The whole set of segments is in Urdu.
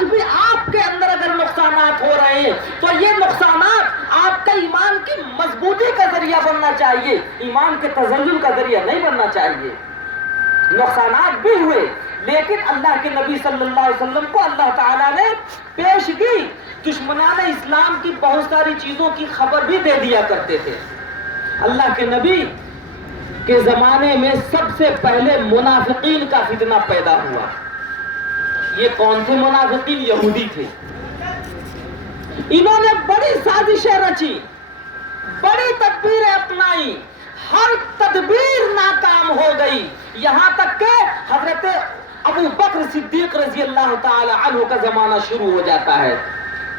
آج بھی آپ کے اندر اگر نقصانات ہو رہے ہیں تو یہ نقصانات آپ کا ایمان کی مضبوطی کا ذریعہ بننا چاہیے، ایمان کے تزلزل کا ذریعہ نہیں بننا چاہیے۔ نقصانات بھی ہوئے لیکن اللہ کے نبی صلی اللہ علیہ وسلم کو اللہ تعالیٰ نے پیش کی، دشمنان اسلام کی بہت ساری چیزوں کی خبر بھی دے دیا کرتے تھے۔ اللہ کے نبی کے زمانے میں سب سے پہلے منافقین کا فتنہ پیدا ہوا۔ یہ کون تھے منافقین؟ یہودی تھے۔ انہوں نے بڑی سازشیں رچی، بڑی تدبیریں اپنائی، ہر تدبیر ناکام ہو گئی، یہاں تک کہ حضرت ابو بکر صدیق رضی اللہ تعالی عنہ کا زمانہ شروع ہو جاتا ہے۔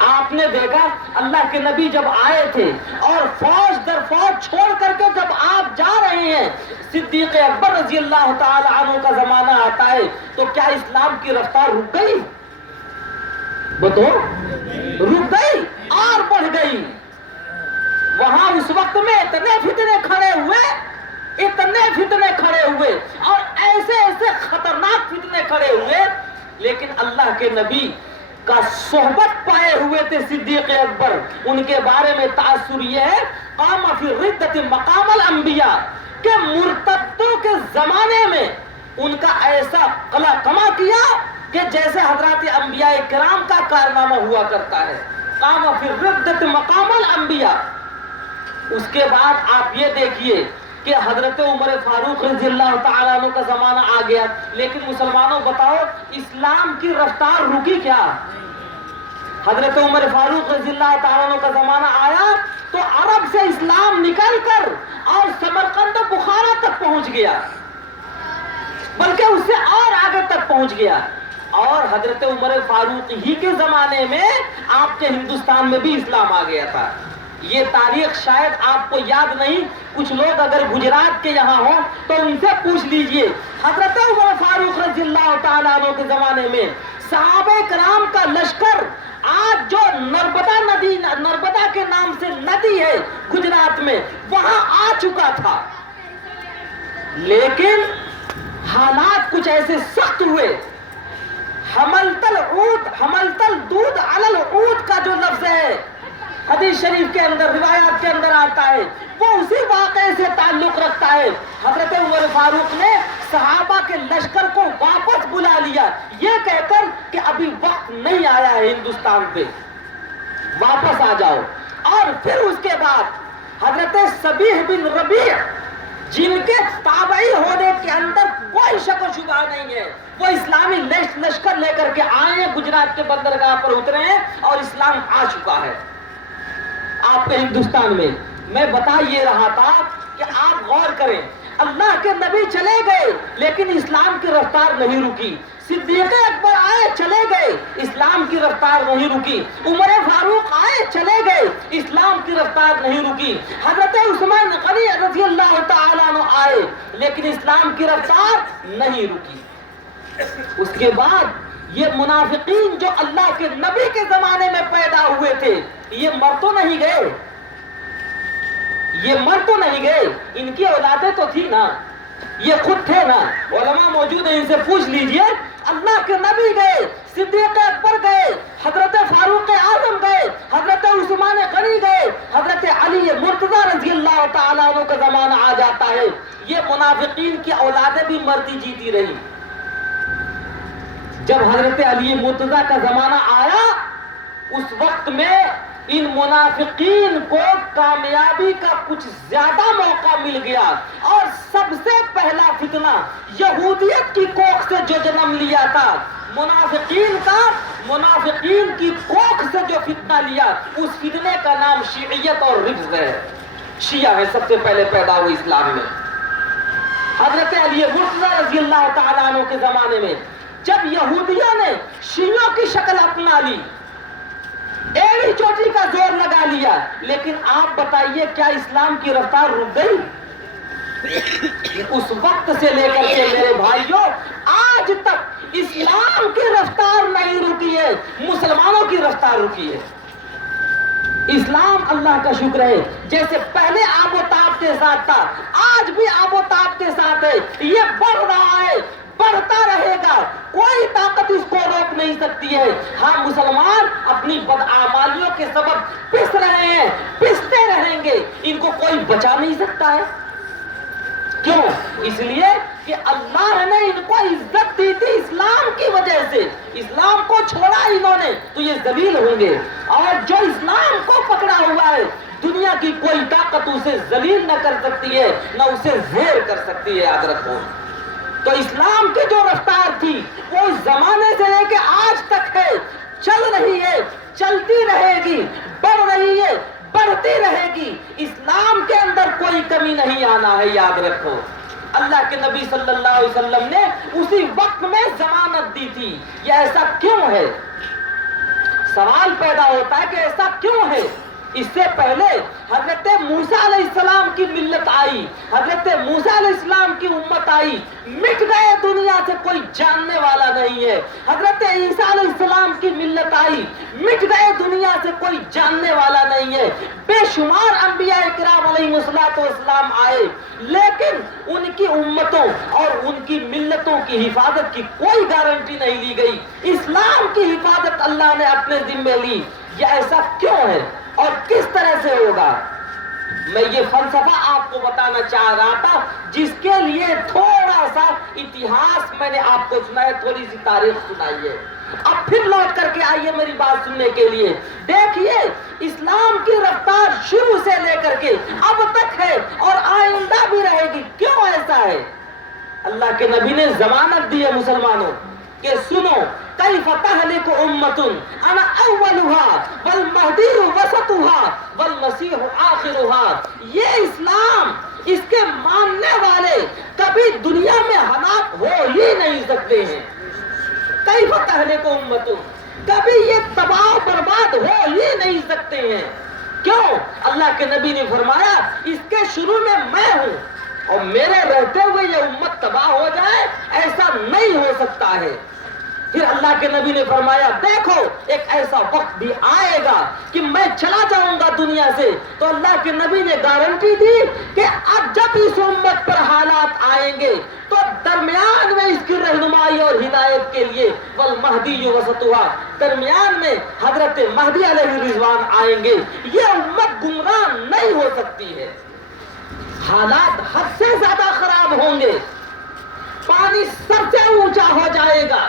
آپ نے دیکھا اللہ کے نبی جب آئے تھے اور فوج در فوج چھوڑ کر کے جب آپ جا رہے ہیں، صدیق اکبر رضی اللہ تعالی عنہ کا زمانہ آتا ہے، تو کیا اسلام کی رفتار رک گئی؟ بتو رک گئی اور بڑھ گئی۔ وہاں اس وقت میں اتنے فتنے کھڑے ہوئے اور ایسے خطرناک فتنے کھڑے ہوئے، لیکن اللہ کے نبی کا صحبت پائے ہوئے تھے صدیق اکبر۔ ان کے بارے میں تاثر یہ ہے، قام فی الردۃ مقام الانبیاء، کہ مرتدوں کے زمانے میں ان کا ایسا قلع کما کیا کہ جیسے حضرات انبیاء کرام کا کارنامہ ہوا کرتا ہے۔ قام فی الردۃ مقام الانبیاء۔ اس کے بعد آپ یہ دیکھیے کہ حضرت عمر فاروق رضی اللہ تعالیٰ عنہ کا زمانہ آ گیا، لیکن مسلمانوں بتاؤ اسلام کی رفتار رکی کیا؟ حضرت عمر فاروق رضی اللہ تعالیٰ عنہ کا زمانہ آیا تو عرب سے اسلام نکل کر اور سمرقند و بخارا تک پہنچ گیا، بلکہ اس سے اور آگے تک پہنچ گیا۔ اور حضرت عمر فاروق ہی کے زمانے میں آپ کے ہندوستان میں بھی اسلام آ گیا تھا۔ یہ تاریخ شاید آپ کو یاد نہیں، کچھ لوگ اگر گجرات کے یہاں ہوں تو ان سے پوچھ لیجئے، حضرت عمر فاروق رضی اللہ تعالیٰ عنہ کے زمانے میں صحابہ کرام کا لشکر آج جو نرمدا کے نام سے ندی ہے گجرات میں، وہاں آ چکا تھا، لیکن حالات کچھ ایسے سخت ہوئے۔ حملت الدود علی العود کا جو لفظ ہے حدیث شریف کے اندر، روایات کے اندر آتا ہے، وہ اسی واقعے سے تعلق رکھتا ہے۔ حضرت عمر فاروق نے صحابہ کے لشکر کو واپس بلا لیا، یہ کہہ کر کہ ابھی وقت نہیں آیا ہے ہندوستان پہ، واپس آ جاؤ۔ اور پھر اس کے بعد حضرت سبیح بن ربیع، جن کے تابعی ہونے کے اندر کوئی شک و شبہ نہیں ہے، وہ اسلامی لشکر لے کر کے آئے ہیں، گجرات کے بندرگاہ پر اترے ہیں اور اسلام آ چکا ہے آپ کے ہندوستان میں۔ میں بتا یہ رہا تھا کہ آپ غور کریں، اللہ کے نبی چلے گئے لیکن اسلام کی رفتار نہیں رکی، صدیق اکبر آئے چلے گئے، اسلام کی رفتار نہیں رکی، عمر فاروق آئے چلے گئے، اسلام کی رفتار نہیں رکی، حضرت عثمان غنی رضی اللہ تعالیٰ عنہ آئے لیکن اسلام کی رفتار نہیں رکی۔ اس کے بعد یہ منافقین جو اللہ کے نبی کے زمانے میں پیدا ہوئے تھے، یہ مر تو نہیں گئے، ان کی اولادیں تو تھی نا، یہ خود تھے نا، علماء موجود ہیں، ان سے پوچھ لیجئے، اللہ کے نبی گئے، صدیق اکبر گئے، حضرت فاروق اعظم گئے، حضرت عثمان غنی گئے، حضرت علی مرتضی رضی اللہ تعالیٰ عنہ کا زمانہ آ جاتا ہے، یہ منافقین کی اولادیں بھی مرتی جیتی رہی۔ جب حضرت علی مرتضی کا زمانہ آیا، اس وقت میں ان منافقین کو کامیابی کا کچھ زیادہ موقع مل گیا، اور سب سے پہلا فتنہ یہودیت کی کوکھ سے جو جنم لیا تھا، منافقین کی کوکھ سے جو فتنہ لیا، اس فتنے کا نام شیعیت اور رجز ہے، شیعہ ہے، سب سے پہلے پیدا ہوئی اسلام میں۔ حضرت علی مرتضی رضی اللہ تعالیٰ عنہ کے زمانے میں جب یہودیوں نے شیعوں کی شکل اپنا لی، ایڑی چوٹی کا زور لگا لیا، لیکن آپ بتائیے کیا اسلام کی رفتار رک گئی؟ اس وقت سے لے کر کے میرے بھائیوں آج تک اسلام کی رفتار نہیں رکی ہے، مسلمانوں کی رفتار رکی ہے۔ اسلام اللہ کا شکر ہے، جیسے پہلے آب و تاب کے ساتھ تھا، آج بھی آب و تاب کے ساتھ ہے، یہ بڑھ رہا ہے، بڑھتا رہے گا, کوئی طاقت اس کو روک نہیں سکتی ہے. ہاں مسلمان اپنی بدعمالیوں کے سبب پس رہے ہیں, پستے رہیں گے, ان کو کوئی بچا نہیں سکتا ہے. کیوں؟ اس لیے کہ اللہ نے ان کو عزت دی تھی اسلام کی وجہ سے. اسلام کو چھوڑا انہوں نے تو یہ ذلیل ہوں گے, اور جو اسلام کو پکڑا ہوا ہے دنیا کی کوئی طاقت اسے ذلیل نہ کر سکتی ہے, نہ اسے زیر کر سکتی ہے, یاد رکھو. تو اسلام کی جو رفتار تھی وہ اس زمانے سے لے کے آج تک ہے, چل رہی ہے, چلتی رہے گی, بڑھ رہی ہے, بڑھتی رہے گی. اسلام کے اندر کوئی کمی نہیں آنا ہے, یاد رکھو. اللہ کے نبی صلی اللہ علیہ وسلم نے اسی وقت میں ضمانت دی تھی. یہ ایسا کیوں ہے؟ سوال پیدا ہوتا ہے کہ ایسا کیوں ہے. اس سے پہلے حضرت موسیٰ علیہ السلام کی ملت آئی, حضرت موسیٰ علیہ السلام کی امت آئی, مٹ گئے, دنیا سے کوئی جاننے والا نہیں ہے. حضرت عیسیٰ علیہ السلام کی ملت آئی, مٹ گئے, دنیا سے کوئی جاننے والا نہیں ہے. بے شمار انبیاء کرام علیہ السلام آئے, لیکن ان کی امتوں اور ان کی ملتوں کی حفاظت کی کوئی گارنٹی نہیں لی گئی. اسلام کی حفاظت اللہ نے اپنے ذمے لی. یہ ایسا کیوں ہے اور کس طرح سے ہوگا؟ میں یہ فلسفہ آپ کو بتانا چاہ رہا تھا, جس کے لیے تھوڑا سا اتہاس میں نے آپ کو سنایا, تھوڑی سی تاریخ سنائی ہے. اب پھر لوٹ کر کے آئیے میری بات سننے کے لیے. دیکھیے اسلام کی رفتار شروع سے لے کر کے اب تک ہے اور آئندہ بھی رہے گی. کیوں ایسا ہے؟ اللہ کے نبی نے ضمانت دی ہے مسلمانوں کہ سنو, کیف تہلک امۃ انا اولها والمہدی وسطها والمسیح آخرها. یہ اسلام, اس کے ماننے والے کبھی دنیا میں ہلاک ہو ہی نہیں سکتے ہیں. کیف تہلک امۃ, کبھی یہ تباہ برباد ہو ہی نہیں سکتے ہیں. کیوں؟ اللہ کے نبی نے فرمایا اس کے شروع میں میں ہوں, اور میرے رہتے ہوئے یہ امت تباہ ہو جائے ایسا نہیں ہو سکتا ہے. پھر اللہ کے نبی نے فرمایا دیکھو ایک ایسا وقت بھی آئے گا کہ میں چلا جاؤں گا دنیا سے. تو اللہ کے نبی نے گارنٹی دی کہ اب جب اس امت پر حالات آئیں گے تو درمیان میں اس کی رہنمائی اور ہدایت کے لیے والمہدی وسطها, درمیان میں حضرت مہدی علیہ رضوان آئیں گے. یہ امت گمراہ نہیں ہو سکتی ہے. حالات حد سے زیادہ خراب ہوں گے, پانی سر سے اونچا ہو جائے گا.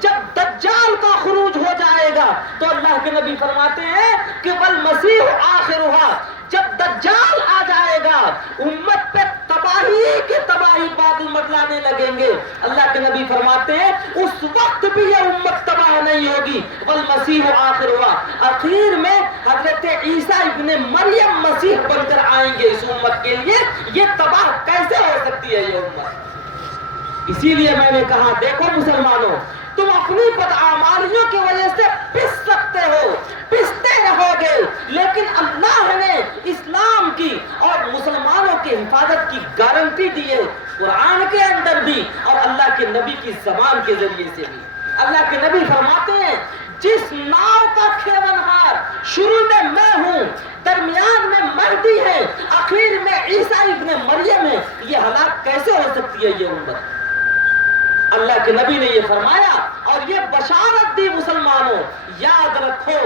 جب دجال کا خروج ہو جائے گا تو اللہ کے نبی فرماتے ہیں کہ والمسیح آخرها, جب دجال آ جائے گا امت پہ تباہی کی تباہی بادل مڈلانے لگیں گے. اللہ کے نبی فرماتے ہیں اس وقت بھی یہ امت تباہ نہیں ہوگی. والمسیح آخرها, اخیر میں حضرت عیسیٰ ابن مریم مسیح بن کر آئیں گے اس امت کے لیے. یہ تباہ کیسے ہو سکتی ہے یہ امت؟ اسی لیے میں نے کہا دیکھو مسلمانوں, تم اپنی بدعمالیوں کی وجہ سے پس سکتے ہو, پستے رہو گے, لیکن اللہ نے اسلام کی اور مسلمانوں کی حفاظت کی گارنٹی دی ہے, قرآن کے اندر بھی اور اللہ کے نبی کی زبان کے ذریعے سے بھی. اللہ کے نبی فرماتے ہیں جس ناؤ کا کھیونہار شروع میں ہوں, درمیان میں مہدی ہے, آخر میں عیسیٰ ابن مریم ہے, یہ ہلاک کیسے ہو سکتی ہے یہ امت؟ اللہ کے نبی نے یہ فرمایا اور یہ بشارت دی مسلمانوں, یاد رکھو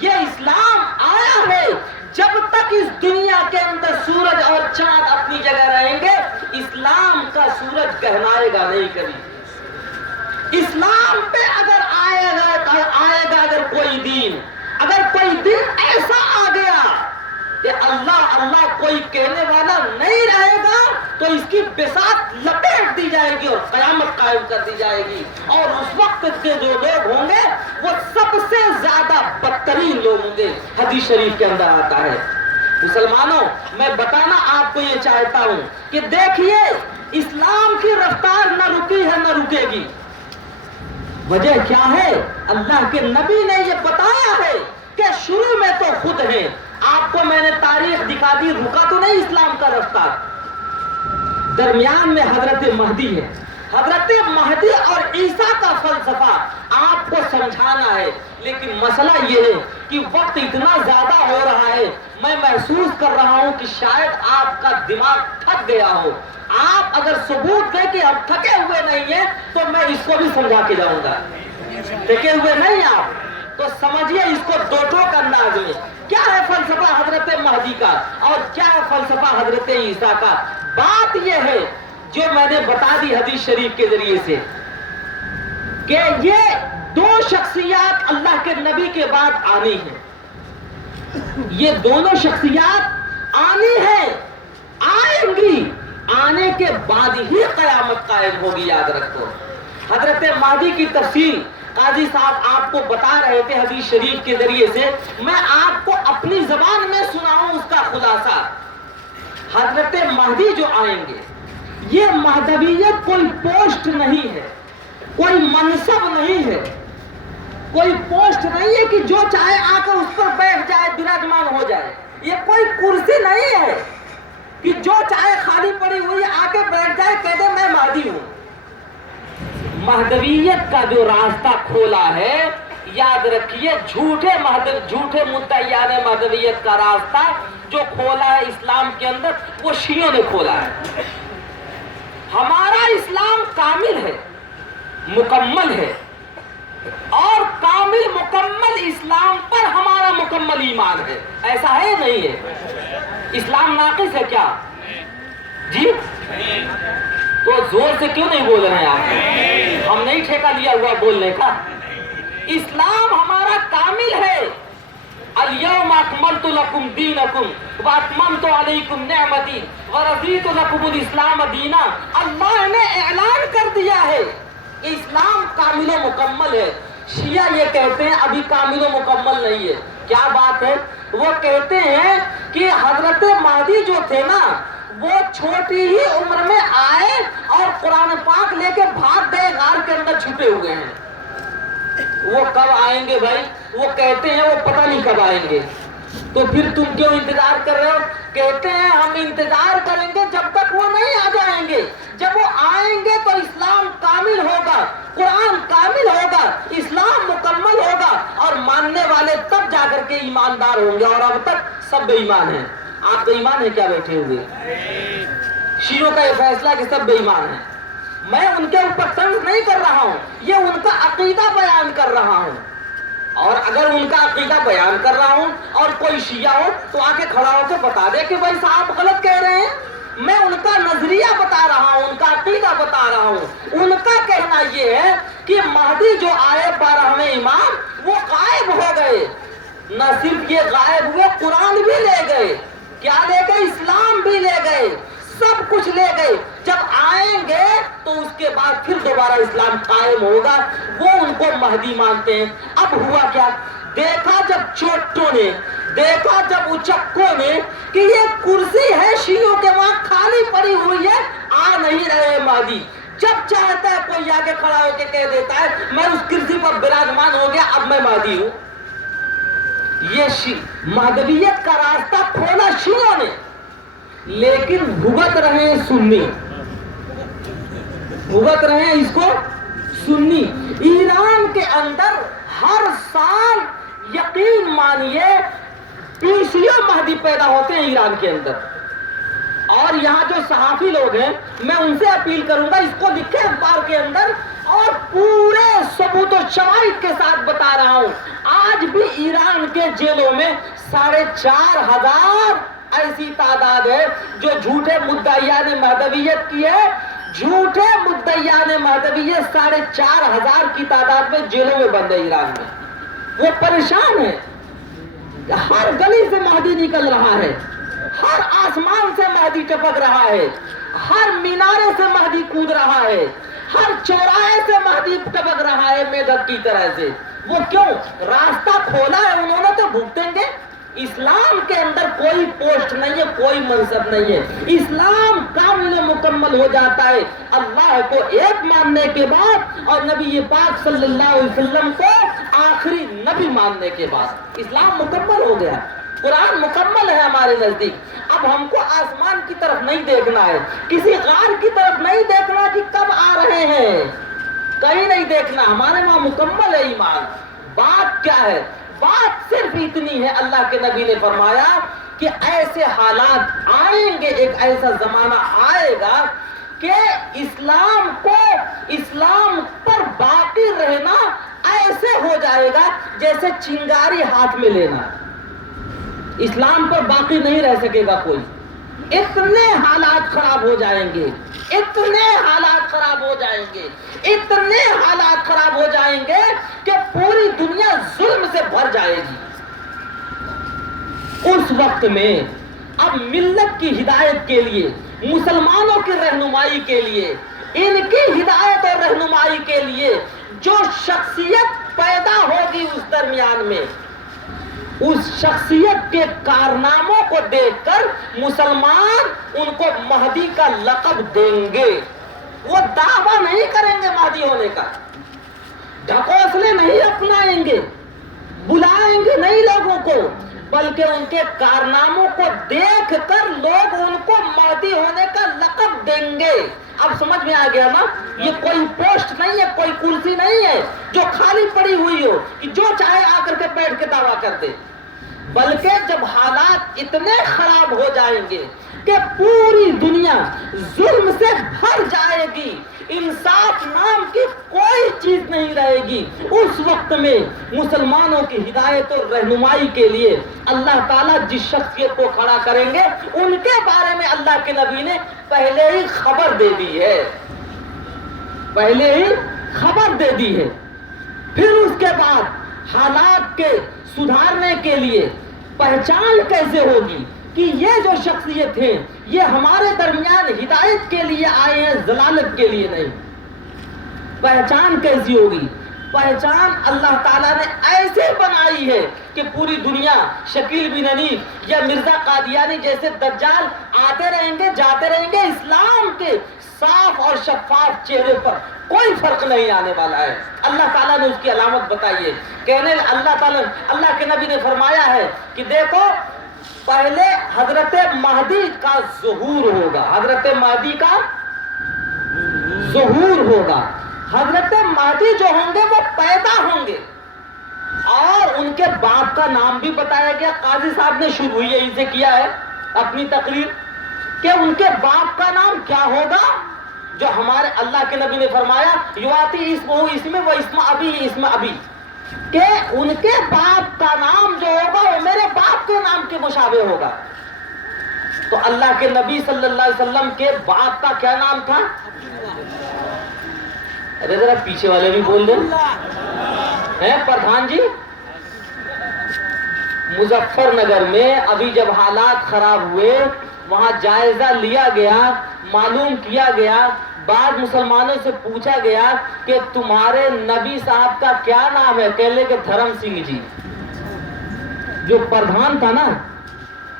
یہ اسلام آیا ہے, جب تک اس دنیا کے اندر سورج اور چاند اپنی جگہ رہیں گے اسلام کا سورج گہرائے گا نہیں کبھی. اسلام پہ اگر آئے گا اگر کوئی دین, اگر کوئی دن ایسا آ گیا کہ اللہ اللہ کوئی کہنے والا نہیں رہے گا تو اس کی بساط لپیٹ دی جائے گی اور قیامت قائم کر دی جائے گی. اور اس وقت کے جو لوگ ہوں گے وہ سب سے زیادہ بدترین لوگ ہوں گے. حدیث شریف کے اندر آتا ہے. مسلمانوں میں بتانا آپ کو یہ چاہتا ہوں کہ دیکھیے اسلام کی رفتار نہ رکی ہے نہ رکے گی. وجہ کیا ہے؟ اللہ کے نبی نے یہ بتایا ہے کہ شروع میں تو خود ہیں. آپ کو میں نے تاریخ دکھا دی, رکا تو نہیں اسلام کا رفتار. درمیان میں حضرت مہدی ہے, حضرت مہدی اور عیسیٰ کا فلسفہ آپ کو سمجھانا ہے، لیکن مسئلہ یہ ہے کہ وقت اتنا زیادہ ہو رہا ہے، میں محسوس کر رہا ہوں کہ شاید آپ کا دماغ تھک گیا ہو۔ آپ اگر ثبوت دیں کہ آپ تھکے ہوئے نہیں ہیں تو میں اس کو بھی سمجھا کے جاؤں گا۔ تھکے ہوئے نہیں آپ تو سمجھیے اس کو دو ٹوک انداز میں، کیا ہے فلسفہ حضرت مہدی کا اور کیا ہے فلسفہ حضرت عیسیٰ کا۔ بات یہ ہے جو میں نے بتا دی حدیث شریف کے ذریعے سے کہ یہ دو شخصیات اللہ کے نبی کے بعد آنی ہیں، یہ دونوں شخصیات آنی ہیں، آئیں گی، آنے کے بعد ہی قیامت قائم ہوگی، یاد رکھو۔ حضرت مہدی کی تفصیل قاضی صاحب آپ کو بتا رہے تھے حدیث شریف کے ذریعے سے، میں آپ کو اپنی زبان میں سناؤں اس کا خلاصہ۔ حضرت مہدی جو آئیں گے، یہ مہدویت کوئی پوسٹ نہیں ہے، کوئی منصب نہیں ہے، کوئی پوسٹ نہیں ہے کہ جو چاہے آ کر اس پر بیٹھ جائے، براجمان ہو جائے۔ یہ کوئی کرسی نہیں ہے کہ جو چاہے خالی پڑی ہوئی آ کے بیٹھ جائے کہہ دے میں مہدی ہوں۔ مہدویت کا جو راستہ کھولا ہے، یاد رکھیے، جھوٹے مدعیان مہدویت کا راستہ جو کھولا ہے اسلام کے اندر، وہ شیعوں نے کھولا ہے۔ ہمارا اسلام کامل ہے، مکمل ہے، اور کامل مکمل اسلام پر ہمارا مکمل ایمان ہے، ایسا ہے نہیں ہے؟ اسلام ناقص ہے کیا جی؟ تو زور سے کیوں نہیں بول رہے ہیں آپ؟ ہم نہیں ٹھیکہ لیا ہوا بولنے کا۔ اسلام ہمارا کامل ہے۔ الیوم اکملت لکم دینکم واتممت علیکم نعمتی ورضیت لکم الاسلام دینا۔ اللہ نے اعلان کر دیا ہے کہ اسلام کامل و مکمل ہے۔ شیعہ یہ کہتے ہیں ابھی کامل و مکمل نہیں ہے۔ کیا بات ہے؟ وہ کہتے ہیں کہ حضرت مہدی جو تھے نا، وہ چھوٹی ہی عمر میں آئے اور قرآن پاک لے کے بھاگ گئے، غار کے اندر چھپے ہوئے ہیں۔ وہ کب آئیں گے بھائی؟ وہ کہتے ہیں وہ پتہ نہیں کب آئیں گے۔ تو پھر تم کیوں انتظار کر رہے ہو؟ کہتے ہیں ہم انتظار کریں گے جب تک وہ نہیں آ جائیں گے۔ جب وہ آئیں گے تو اسلام کامل ہوگا، قرآن کامل ہوگا، اسلام مکمل ہوگا، اور ماننے والے تب جا کر کے ایماندار ہوں گے، اور اب تک سب بے ایمان ہیں۔ آپ بے ایمان ہیں کیا بیٹھے ہوئے؟ شیعوں کا یہ فیصلہ کہ سب بے ایمان ہیں۔ میں ان کے اوپر طنز نہیں کر رہا ہوں، یہ ان کا عقیدہ بیان کر رہا ہوں، اور اگر ان کا عقیدہ بیان کر رہا ہوں اور کوئی شیعہ ہو تو آ کے کھڑا ہو کے بتا دے کہ بھائی صاحب غلط کہہ رہے ہیں۔ میں ان کا نظریہ بتا رہا ہوں، ان کا عقیدہ بتا رہا ہوں۔ ان کا کہنا یہ ہے کہ مہدی جو آئے 12ویں امام، وہ غائب ہو گئے۔ نہ صرف یہ غائب ہوئے، قرآن بھی لے گئے۔ کیا لے گئے؟ اسلام بھی لے گئے، سب کچھ لے گئے۔ جب آئیں گے تو اس کے بعد پھر دوبارہ اسلام قائم ہوگا۔ وہ ان کو مہدی مانتے ہیں۔ اب ہوا کیا؟ دیکھا جب چوٹوں نے، دیکھا جب اچکوں نے کہ یہ کرسی ہے شیعوں کے وہاں خالی پڑی ہوئی ہے، آ نہیں رہے مہدی۔ جب چاہتا ہے کوئی آگے کھڑا ہو کے کہہ دیتا ہے میں اس کرسی پر براجمان ہو گیا، اب میں مہدی ہوں۔ یہ مہدویت کا راستہ کھولا شیعوں نے، لیکن بھگت رہے ہیں سنی، بھگت رہے ہیں اس کو سنی۔ ایران کے اندر ہر سال یقین مانیے 20 مہدی پیدا ہوتے ہیں ایران کے اندر۔ اور یہاں جو صحافی لوگ ہیں، میں ان سے اپیل کروں گا اس کو لکھے اخبار کے اندر، اور پورے ثبوت و شواہد کے ساتھ بتا رہا ہوں، آج بھی ایران کے جیلوں میں 4,500 ایسی تعداد ہے جو جھوٹے مدعیان مہدویت کی ہے۔ جھوٹے مدعیان مہدویت 4,500 کی تعداد میں جیلوں میں بند ہے ایران میں۔ وہ پریشان ہے، ہر گلی سے مہدی نکل رہا ہے، ہر آسمان سے مہدی ٹپک رہا ہے، ہر مینارے سے مہدی کود رہا ہے، ہر چوراہے سے مہدی ٹپک رہا ہے میدک کی طرح سے۔ وہ کیوں؟ راستہ کھولا ہے انہوں نے تو بھگتیں گے۔ اسلام کے اندر کوئی پوسٹ نہیں ہے، کوئی منصب نہیں ہے۔ اسلام کامل و مکمل ہو جاتا ہے اللہ کو ایک ماننے کے بعد اور نبی پاک صلی اللہ علیہ وسلم کو آخری نبی ماننے کے بعد۔ اسلام مکمل ہو گیا۔ قرآن مکمل ہے ہمارے نزدیک۔ اب ہم کو آسمان کی طرف نہیں دیکھنا ہے، کسی غار کی طرف نہیں دیکھنا کہ کب آ رہے ہیں، کہیں نہیں دیکھنا، ہمارے وہاں مکمل ہے ایمان۔ بات کیا ہے؟ بات صرف اتنی ہے، اللہ کے نبی نے فرمایا کہ ایسے حالات آئیں گے، ایک ایسا زمانہ آئے گا کہ اسلام پر باقی رہنا ایسے ہو جائے گا جیسے چنگاری ہاتھ میں لینا، اسلام پر باقی نہیں رہ سکے گا کوئی۔ اتنے حالات خراب ہو جائیں گے، اتنے حالات خراب ہو جائیں گے، اتنے حالات خراب ہو جائیں گے کہ پوری دنیا ظلم سے بھر جائے گی۔ اس وقت میں اب ملت کی ہدایت کے لیے، مسلمانوں کی رہنمائی کے لیے، ان کی ہدایت اور رہنمائی کے لیے جو شخصیت پیدا ہوگی اس درمیان میں، اس شخصیت کے کارناموں کو دیکھ کر مسلمان ان کو مہدی کا لقب دیں گے۔ وہ دعویٰ نہیں کریں گے مہدی ہونے کا، ڈھکوسلے نہیں اپنائیں گے، بلائیں گے نہیں لوگوں کو، بلکہ ان کے کارناموں کو دیکھ کر لوگ ان کو مہدی ہونے کا لقب دیں گے۔ اب سمجھ میں آ گیا نا؟ یہ کوئی پوسٹ نہیں ہے، کوئی کرسی نہیں ہے جو خالی پڑی ہوئی ہو کہ جو چاہے آ کر کے بیٹھ کے دعویٰ کر دے، بلکہ جب حالات اتنے خراب ہو جائیں گے کہ پوری دنیا ظلم سے بھر جائے گی، انصاف نام کی کوئی چیز نہیں رہے گی، اس وقت میں مسلمانوں کی ہدایت اور رہنمائی کے لیے اللہ تعالیٰ جس شخصیت کو کھڑا کریں گے ان کے بارے میں اللہ کے نبی نے پہلے ہی خبر دے دی ہے، پہلے ہی خبر دے دی ہے۔ پھر اس کے بعد حالات کے سدھارنے کے لیے پہچان کیسے ہوگی کہ یہ جو شخصیت ہے یہ ہمارے درمیان ہدایت کے لیے آئے ہیں، ضلالت کے لیے نہیں۔ پہچان کیسی ہوگی؟ پہچان اللہ تعالیٰ نے ایسے بنائی ہے کہ پوری دنیا شکیل بن حنیف یا مرزا قادیانی جیسے دجال آتے رہیں گے، جاتے رہیں گے، اسلام کے صاف اور شفاف چہرے پر کوئی فرق نہیں آنے والا ہے۔ اللہ تعالیٰ نے اس کی علامت بتائی ہے، کہنے اللہ کے نبی نے فرمایا ہے کہ دیکھو پہلے حضرت مہدی کا ظہور ہوگا، حضرت مہدی کا ظہور ہوگا، حضرت مہدی جو ہوں گے وہ پیدا ہوں گے، اور ان کے باپ کا نام بھی بتایا گیا۔ قاضی صاحب نے شروع یہی سے کیا ہے اپنی تقریر کہ ان کے باپ کا نام کیا ہوگا، جو ہمارے اللہ کے نبی نے فرمایا یواتی اسم وہ اسم ابی اسم ابی، کہ ان کے باپ کا نام جو ہوگا وہ میرے باپ کے نام کے مشابہ ہوگا۔ تو اللہ کے نبی صلی اللہ علیہ وسلم کے باپ کا کیا نام تھا؟ ارے ذرا پیچھے والے بھی بول دیں، ہیں پردھان جی؟ مظفر نگر میں ابھی جب حالات خراب ہوئے وہاں جائزہ لیا گیا، معلوم کیا گیا، بعد مسلمانوں سے پوچھا گیا کہ تمہارے نبی صاحب کا کیا نام ہے؟ کہلے کہ دھرم سنگھ جی، جو پردھان تھا نا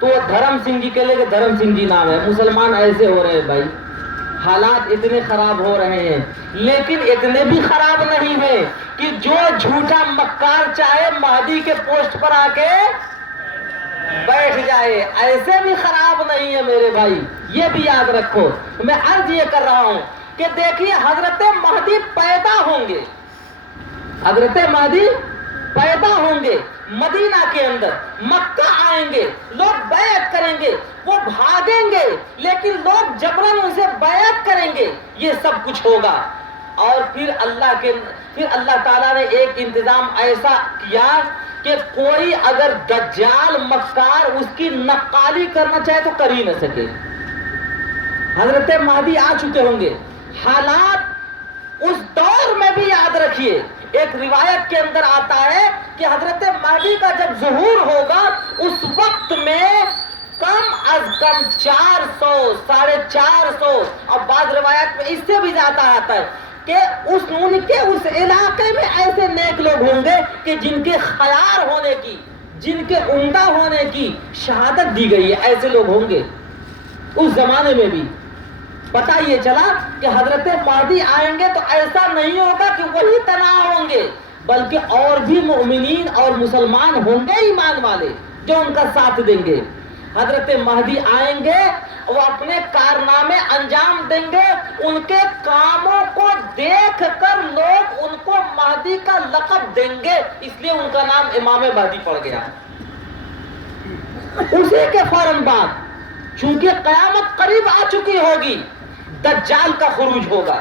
تو وہ دھرم سنگھ جی، کہلے کہ دھرم سنگھ جی نام ہے۔ مسلمان ایسے ہو رہے ہیں بھائی، حالات اتنے خراب ہو رہے ہیں، لیکن اتنے بھی خراب نہیں ہیں کہ جو جھوٹا مکار چاہے مہدی کے پوسٹ پر آ کے بیٹھ جائے، ایسے بھی خراب نہیں ہے میرے بھائی، یہ بھی یاد رکھو۔ میں عرض یہ کر رہا ہوں کہ دیکھیے حضرت مہدی پیدا ہوں گے، حضرت مہدی پیدا ہوں گے مدینہ کے اندر، مکہ آئیں گے، لوگ بیعت کریں گے، وہ بھاگیں گے لیکن لوگ جبراً اسے بیعت کریں گے، یہ سب کچھ ہوگا۔ اور پھر اللہ تعالیٰ نے ایک انتظام ایسا کیا کہ کوئی اگر دجال مکار اس کی نقالی کرنا چاہے تو کر ہی نہ سکے۔ حضرت مہدی آ چکے ہوں گے، حالات اس دور میں بھی یاد رکھیے، ایک روایت کے اندر آتا ہے کہ حضرت مہدی کا جب ظہور ہوگا اس وقت میں کم از کم 400 450 اور بعض روایت میں اس سے بھی زیادہ آتا ہے کہ ان کے اس علاقے میں ایسے نیک لوگ ہوں گے کہ جن کے خیار ہونے کی، جن کے عمدہ ہونے کی شہادت دی گئی ہے، ایسے لوگ ہوں گے اس زمانے میں بھی۔ پتہ یہ چلا کہ حضرت مہدی آئیں گے تو ایسا نہیں ہوگا کہ وہی تنہا ہوں گے، بلکہ اور بھی مومنین اور مسلمان ہوں گے ایمان والے جو ان کا ساتھ دیں گے. حضرت مہدی آئیں گے، وہ اپنے کارنامے انجام دیں گے، ان کے کاموں کو دیکھ کر لوگ ان کو مہدی کا لقب دیں گے، اس لیے ان کا نام امام مہدی پڑ گیا. اسی کے فوراً بعد چونکہ قیامت قریب آ چکی ہوگی، دجال کا خروج ہوگا.